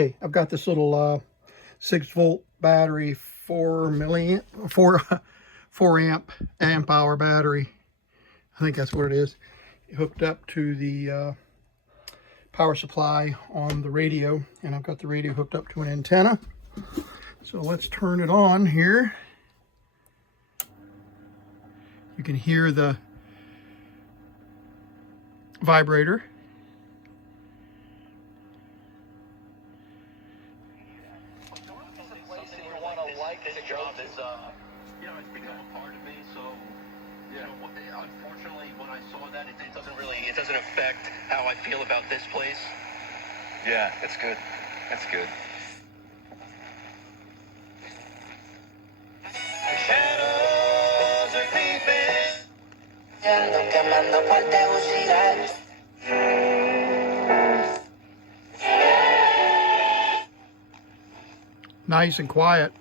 Hey, I've got this little 6-volt battery, 4 amp hour battery. I think that's what it is. Hooked up to the power supply on the radio, and I've got the radio hooked up to an antenna. So let's turn it on here. You can hear the vibrator. This job is, you know, it's become a part of me. So, you know, unfortunately, when I saw that, it doesn't affect how I feel about this place. Yeah, that's good. That's good. Shadows are creeping. Nice and quiet.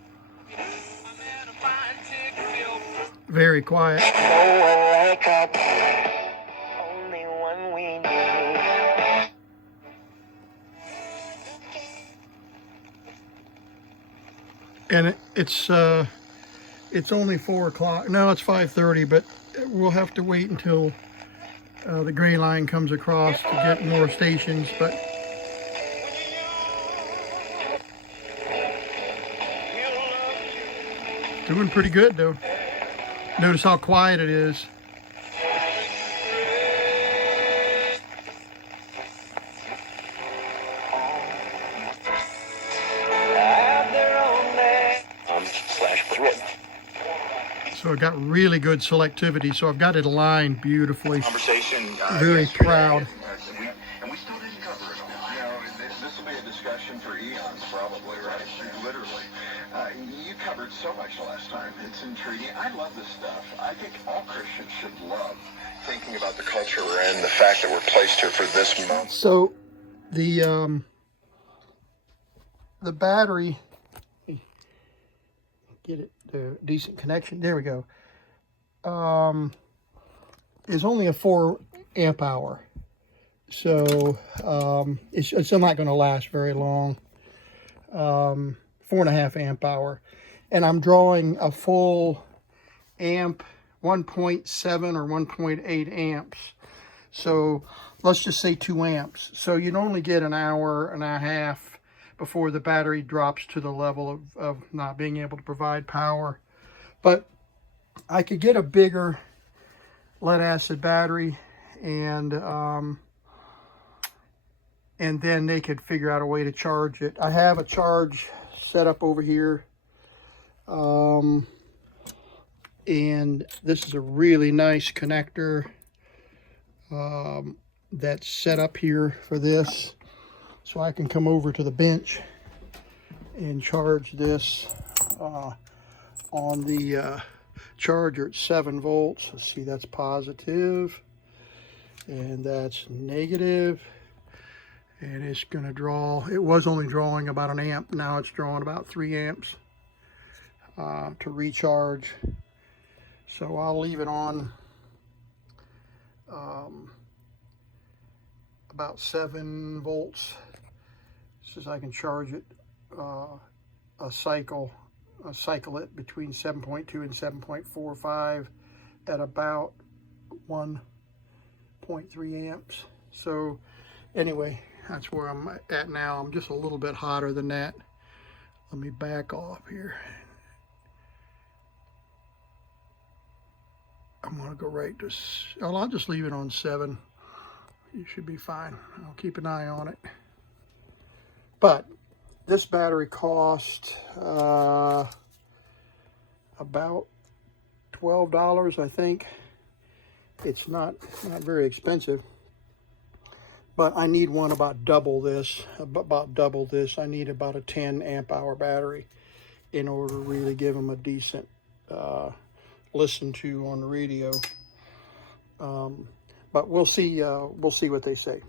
Very quiet. And it's only 4 o'clock. No, it's 5:30, but we'll have to wait until the gray line comes across to get more stations. But doing pretty good though. Notice how quiet it is. So I've got really good selectivity. So I've got it aligned beautifully. Conversation. Very proud. And we still didn't cover it all. You know, this will be a discussion for eons, probably, right? Literally. You covered so much last time. It's intriguing. I love this stuff. I think all Christians should love thinking about the culture we're in, the fact that we're placed here for this moment. So the battery, get it to a decent connection. There we go. Is only a 4 amp hour. So it's not going to last very long. 4.5 amp hour, and I'm drawing a full amp, 1.7 or 1.8 amps. So let's just say 2 amps. So you'd only get an hour and a half before the battery drops to the level of not being able to provide power. But I could get a bigger lead acid battery, and then they could figure out a way to charge it. I have a charge set up over here, and this is a really nice connector that's set up here for this, so I can come over to the bench and charge this on the charger at 7 volts. Let's see, that's positive, and that's negative. And it's going to draw, it was only drawing about 1 amp. Now it's drawing about 3 amps to recharge. So I'll leave it on about 7 volts, so I can charge it cycle it between 7.2 and 7.45 at about 1.3 amps. So anyway, that's where I'm at now. I'm just a little bit hotter than that. Let me back off here. I'm gonna go right to, I'll just leave it on 7. You should be fine. I'll keep an eye on it. But this battery cost about $12, I think. It's not very expensive. But I need one about double this. I need about a 10 amp hour battery in order to really give them a decent listen to on the radio. But we'll see what they say.